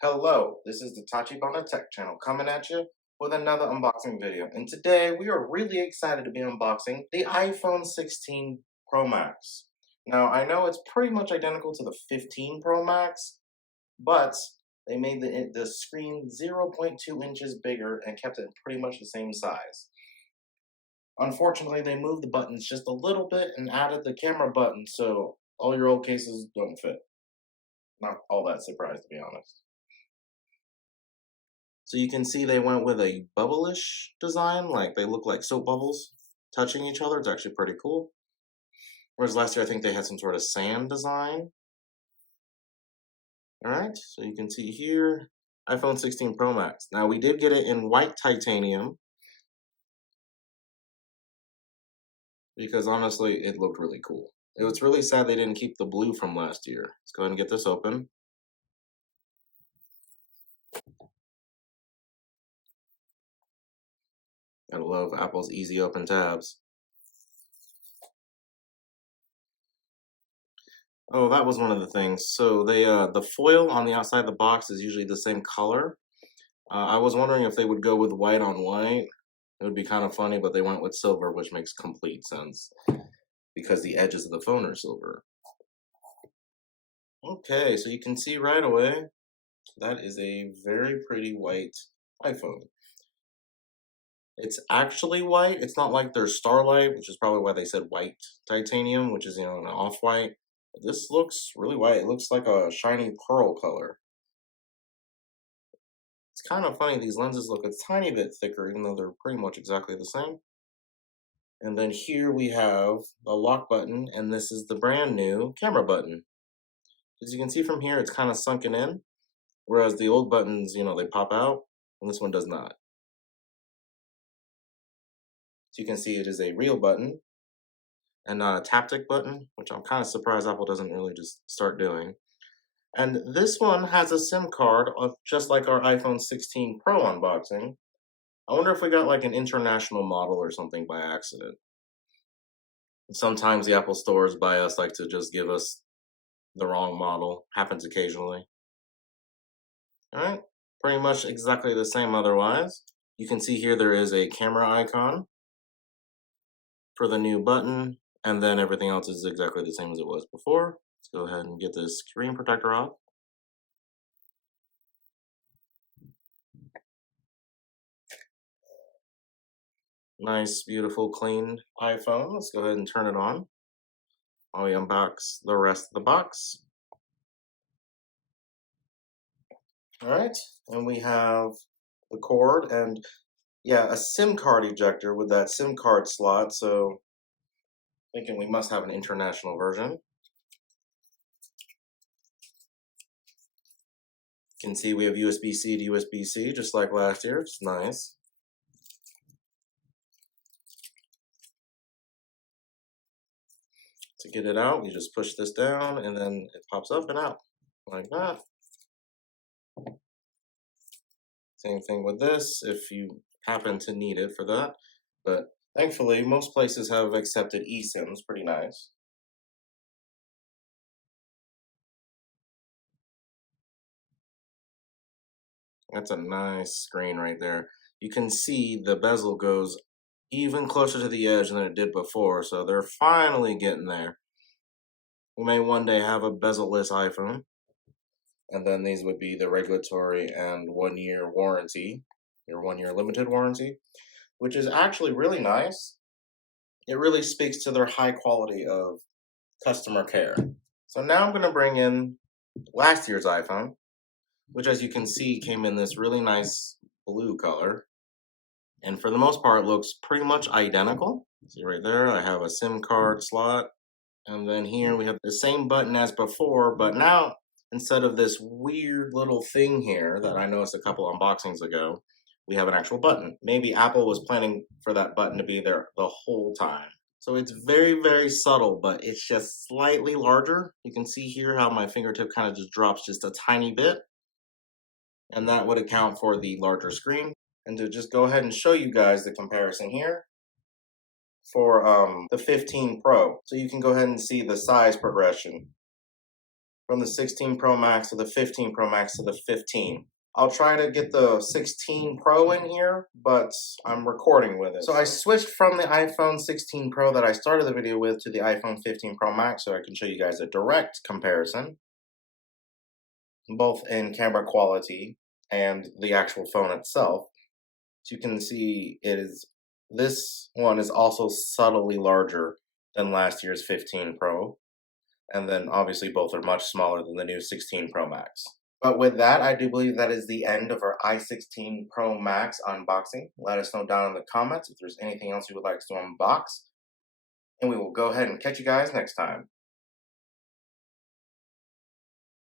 Hello, this is the Tachibana Tech channel coming at you with another unboxing video. And today we are really excited to be unboxing the iPhone 16 Pro Max. Now, I know it's pretty much identical to the 15 Pro Max, but they made the screen 0.2 inches bigger and kept it pretty much the same size. Unfortunately, they moved the buttons just a little bit and added the camera button, so all your old cases don't fit. Not all that surprised, to be honest. So you can see they went with a bubble-ish design, like they look like soap bubbles touching each other. It's actually pretty cool. Whereas last year I think they had some sort of sand design. All right, so you can see here, iPhone 16 Pro Max. Now we did get it in white titanium because honestly, it looked really cool. It was really sad they didn't keep the blue from last year. Let's go ahead and get this open. Gotta love Apple's easy open tabs. Oh, that was one of the things. So they the foil on the outside of the box is usually the same color. I was wondering if they would go with white on white. It would be kind of funny, but they went with silver, which makes complete sense because the edges of the phone are silver. Okay, so you can see right away that is a very pretty white iPhone. It's actually white. It's not like their Starlight, which is probably why they said white titanium, which is, an off-white. This looks really white. It looks like a shiny pearl color. It's kind of funny, these lenses look a tiny bit thicker, even though they're pretty much exactly the same. And then here we have the lock button, and this is the brand new camera button. As you can see from here, it's kind of sunken in, whereas the old buttons, they pop out, and this one does not. So you can see it is a real button, and not a taptic button, which I'm kind of surprised Apple doesn't really just start doing. And this one has a SIM card, just like our iPhone 16 Pro unboxing. I wonder if we got like an international model or something by accident. Sometimes the Apple stores by us like to just give us the wrong model. Happens occasionally. Alright, pretty much exactly the same otherwise. You can see here there is a camera icon for the new button, and then everything else is exactly the same as it was before. Let's go ahead and get this screen protector off. Nice, beautiful, clean iPhone. Let's go ahead and turn it on while we unbox the rest of the box. All right, and we have the cord and yeah, a SIM card ejector with that SIM card slot. So thinking we must have an international version. You can see we have USB-C to USB-C just like last year. It's nice. To get it out, you just push this down and then it pops up and out like that. Same thing with this if you happen to need it for that. But thankfully, most places have accepted eSIMs. Pretty nice. That's a nice screen right there. You can see the bezel goes even closer to the edge than it did before, so they're finally getting there. We may one day have a bezel-less iPhone, and then these would be the regulatory and 1-year warranty, your 1-year limited warranty, which is actually really nice. It really speaks to their high quality of customer care. So now I'm going to bring in last year's iPhone, which as you can see came in this really nice blue color. And for the most part looks pretty much identical. See right there, I have a SIM card slot. And then here we have the same button as before, but now instead of this weird little thing here that I noticed a couple unboxings ago, we have an actual button. Maybe Apple was planning for that button to be there the whole time. So it's very, very subtle, but it's just slightly larger. You can see here how my fingertip kind of just drops just a tiny bit. And that would account for the larger screen. And to just go ahead and show you guys the comparison here for the 15 Pro. So you can go ahead and see the size progression. from the 16 Pro Max to the 15 Pro Max to the 15. I'll try to get the 16 Pro in here, but I'm recording with it. So I switched from the iPhone 16 Pro that I started the video with to the iPhone 15 Pro Max so I can show you guys a direct comparison, both in camera quality and the actual phone itself. As you can see, this one is also subtly larger than last year's 15 Pro, and then obviously both are much smaller than the new 16 Pro Max. But with that, I do believe that is the end of our i16 Pro Max unboxing. Let us know down in the comments if there's anything else you would like to unbox, and we will go ahead and catch you guys next time.